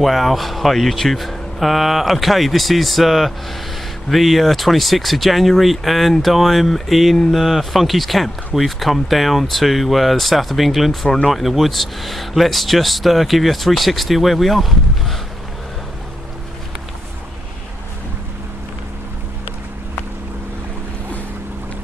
Wow, hi YouTube. Okay, this is the 26th of January and I'm in Funky's camp. We've come down to the south of England for a night in the woods. Let's just give you a 360 of where we are.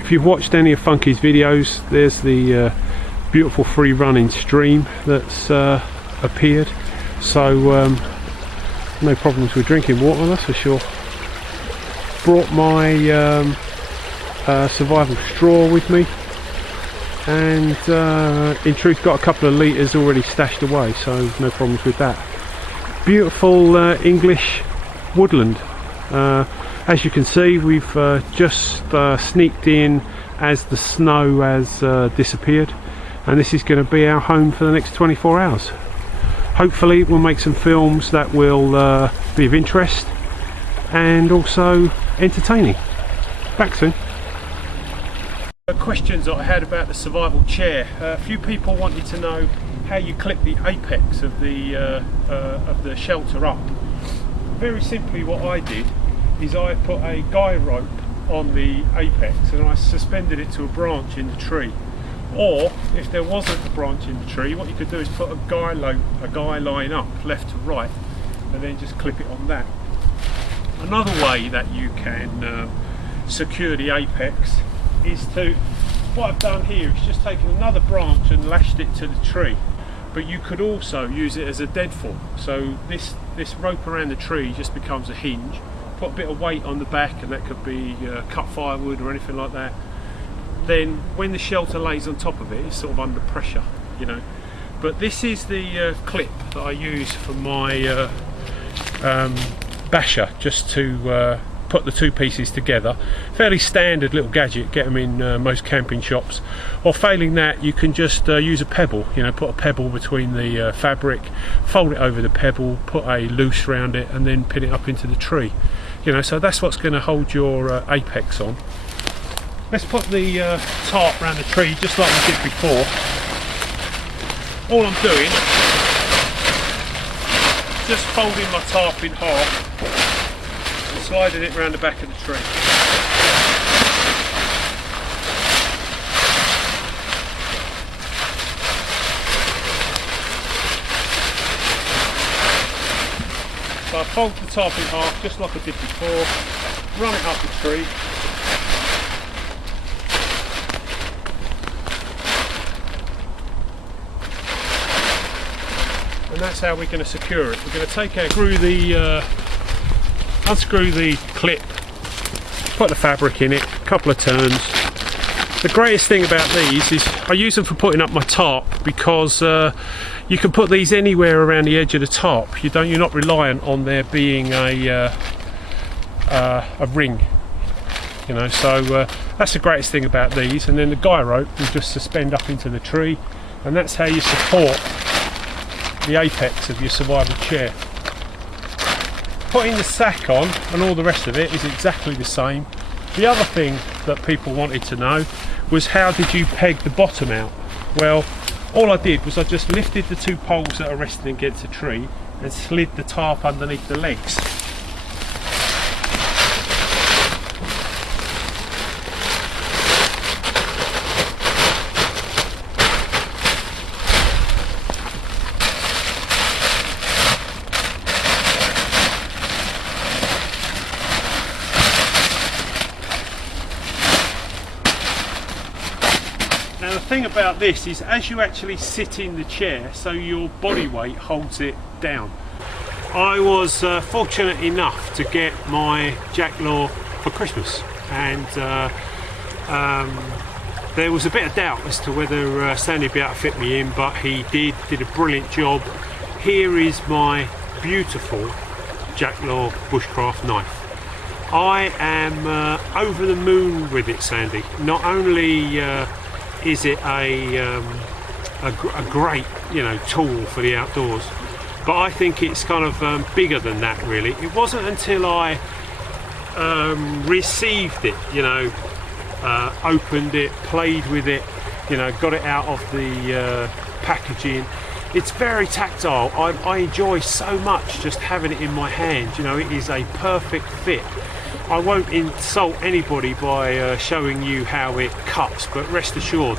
If you've watched any of Funky's videos, there's the beautiful free running stream that's appeared. So no problems with drinking water, that's for sure. Brought my survival straw with me, and in truth got a couple of litres already stashed away, so no problems with that. Beautiful English woodland. As you can see, we've just sneaked in as the snow has disappeared, and this is going to be our home for the next 24 hours. Hopefully we'll make some films that will be of interest and also entertaining. Back soon. Questions that I had about the survival chair. A few people wanted to know how you clip the apex of the shelter up. Very simply, what I did is I put a guy rope on the apex and I suspended it to a branch in the tree. Or if there wasn't a branch in the tree, what you could do is put a guy line up left to right and then just clip it on that. Another way that you can secure the apex is to, what I've done here is just taken another branch and lashed it to the tree, but you could also use it as a deadfall. So this rope around the tree just becomes a hinge. Put a bit of weight on the back, and that could be cut firewood or anything like that. Then when the shelter lays on top of it, it's sort of under pressure, you know. But this is the clip that I use for my basher, just to put the two pieces together. Fairly standard little gadget, get them in most camping shops. Or failing that, you can just use a pebble, you know, put a pebble between the fabric, fold it over the pebble, put a loose around it and then pin it up into the tree. You know, so that's what's going to hold your apex on. Let's put the tarp around the tree just like we did before. All I'm doing is just folding my tarp in half and sliding it around the back of the tree. So I fold the tarp in half just like I did before, run it up the tree. And that's how we're going to secure it. We're going to take out, unscrew the clip, put the fabric in it, a couple of turns. The greatest thing about these is I use them for putting up my tarp, because you can put these anywhere around the edge of the tarp. You're not reliant on there being a ring, you know. So that's the greatest thing about these. And then the guy rope will just suspend up into the tree, and that's how you support the apex of your survival chair. Putting the sack on and all the rest of it is exactly the same. The other thing that people wanted to know was, how did you peg the bottom out? Well, all I did was I just lifted the two poles that are resting against the tree and slid the tarp underneath the legs. Now the thing about this is, as you actually sit in the chair, so your body weight holds it down. I was fortunate enough to get my Jackdaw for Christmas, and there was a bit of doubt as to whether Sandy would be able to fit me in, but he did a brilliant job. Here is my beautiful Jackdaw Bushcraft knife. I am over the moon with it, Sandy. Not only is it a great, you know, tool for the outdoors, but I think it's kind of bigger than that, really. It wasn't until I received it, you know, opened it, played with it, you know, got it out of the packaging, it's very tactile. I enjoy so much just having it in my hand. You know, it is a perfect fit. I won't insult anybody by showing you how it cuts, but rest assured,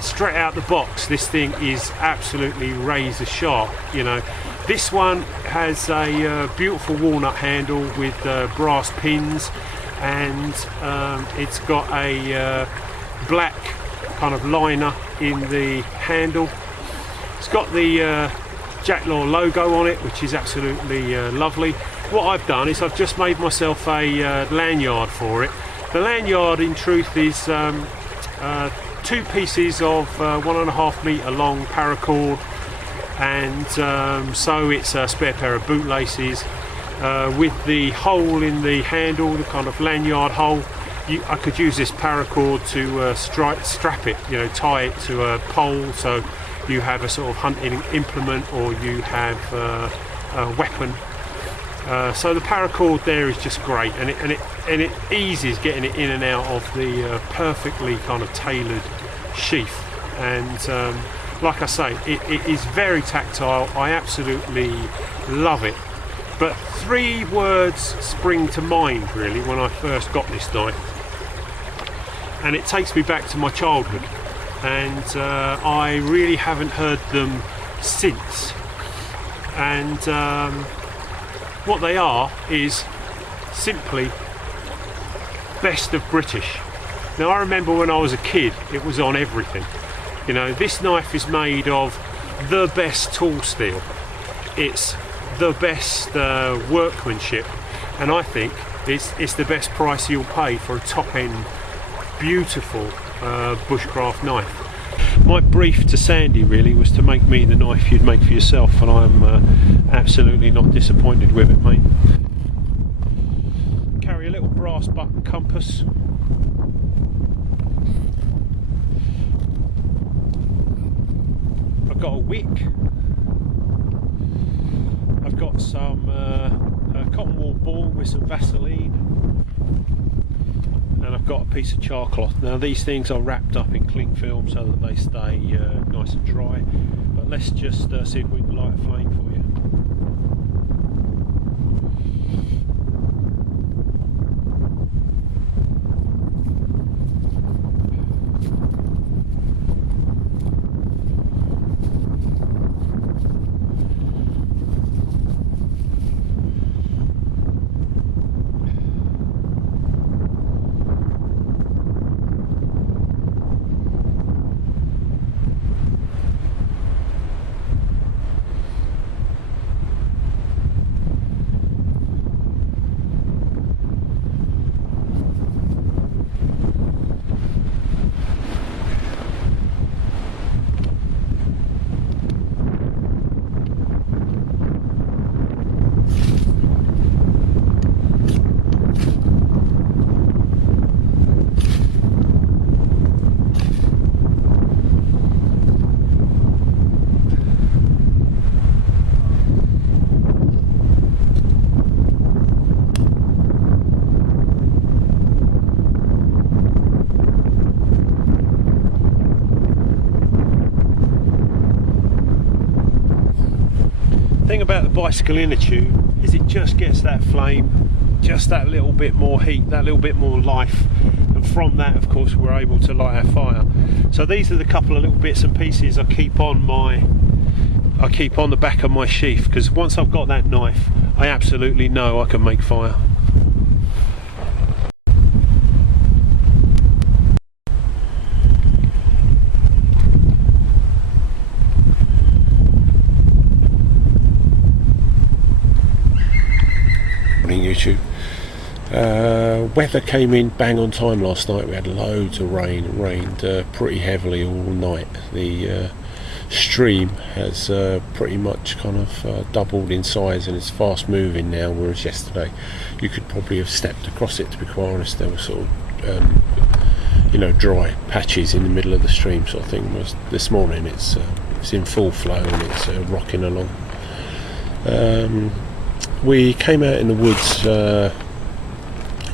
straight out the box, this thing is absolutely razor sharp. You know, this one has a beautiful walnut handle with brass pins, and it's got a black kind of liner in the handle. It's got the Jack Law logo on it, which is absolutely lovely. What I've done is I've just made myself a lanyard for it. The lanyard in truth is 2 pieces of 1.5 metre long paracord, and so it's a spare pair of bootlaces with the hole in the handle, the kind of lanyard hole. I could use this paracord to strap it, you know, tie it to a pole, so you have a sort of hunting implement, or you have a weapon. So the paracord there is just great, and it eases getting it in and out of the perfectly kind of tailored sheath. And like I say, it is very tactile. I absolutely love it. But 3 words spring to mind really when I first got this knife, and it takes me back to my childhood, and I really haven't heard them since. And what they are is simply best of British. Now, I remember when I was a kid, it was on everything. You know, this knife is made of the best tool steel. It's the best workmanship, and I think it's the best price you'll pay for a top-end, beautiful bushcraft knife. My brief to Sandy really was to make me the knife you'd make for yourself, and I'm absolutely not disappointed with it, mate. Carry a little brass button compass. I've got a wick. I've got some cotton wool ball with some Vaseline, and I've got a piece of char cloth. Now these things are wrapped up in cling film so that they stay nice and dry, but let's just see if we can light a flame for you. About the bicycle inner tube is it just gets that flame, just that little bit more heat, that little bit more life, and from that of course we're able to light our fire. So these are the couple of little bits and pieces I keep on the back of my sheath, because once I've got that knife I absolutely know I can make fire. YouTube. Weather came in bang on time last night. We had loads of rain. It rained pretty heavily all night. The stream has pretty much kind of doubled in size, and it's fast moving now, whereas yesterday you could probably have stepped across it, to be quite honest. There were sort of you know, dry patches in the middle of the stream sort of thing. Whereas this morning it's in full flow and it's rocking along. We came out in the woods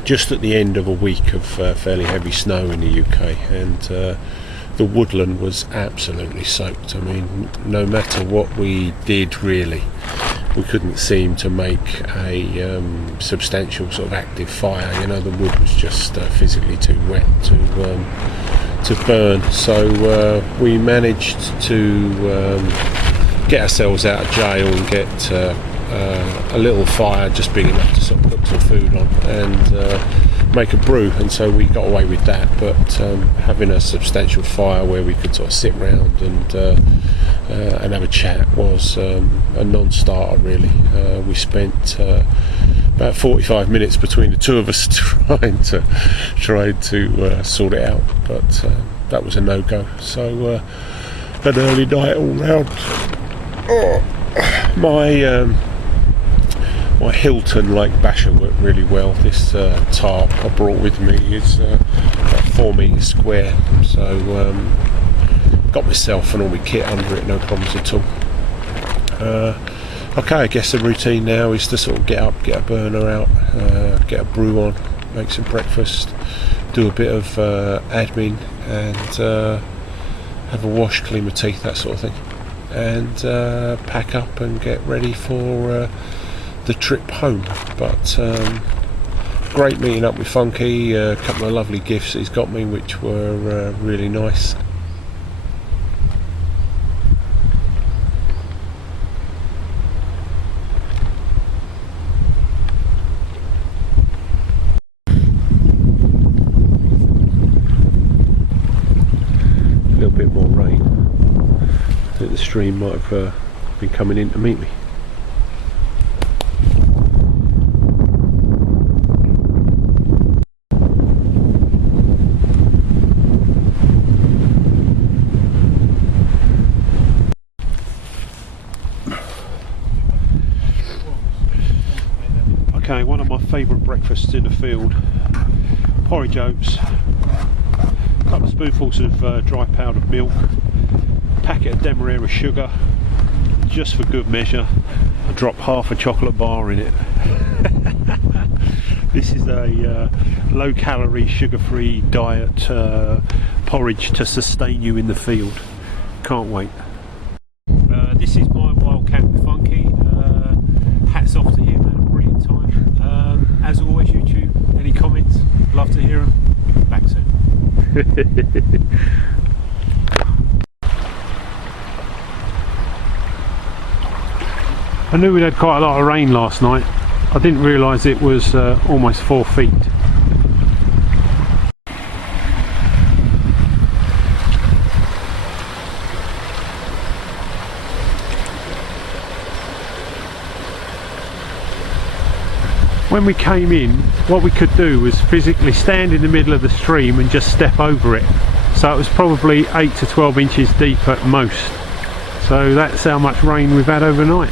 just at the end of a week of fairly heavy snow in the UK, and the woodland was absolutely soaked. I mean, no matter what we did really, we couldn't seem to make a substantial sort of active fire. You know, the wood was just physically too wet to burn. So we managed to get ourselves out of jail and get a little fire just big enough to sort of put some food on and make a brew, and so we got away with that. But having a substantial fire where we could sort of sit round and have a chat was a non-starter really. We spent about 45 minutes between the two of us trying to sort it out, but that was a no-go. So an early night all round. My Hilton Lake Basher worked really well. This tarp I brought with me is about 4 metres square, so got myself and all my kit under it, no problems at all. Okay, I guess the routine now is to sort of get up, get a burner out, get a brew on, make some breakfast, do a bit of admin, and have a wash, clean my teeth, that sort of thing, and pack up and get ready for the trip home. But great meeting up with Funky, a couple of lovely gifts he's got me which were really nice. A little bit more rain. I think the stream might have been coming in to meet me. Okay, one of my favourite breakfasts in the field, porridge oats, a couple of spoonfuls of dry powdered milk, a packet of Demerara sugar, just for good measure. I drop half a chocolate bar in it. This is a low calorie, sugar free diet porridge to sustain you in the field. Can't wait. This is my wildcat with Funky. Hats off to him, had a brilliant time. As always, YouTube, any comments? Love to hear them. Back soon. I knew we'd had quite a lot of rain last night. I didn't realise it was almost 4 feet. When we came in, what we could do was physically stand in the middle of the stream and just step over it. So it was probably 8 to 12 inches deep at most. So that's how much rain we've had overnight.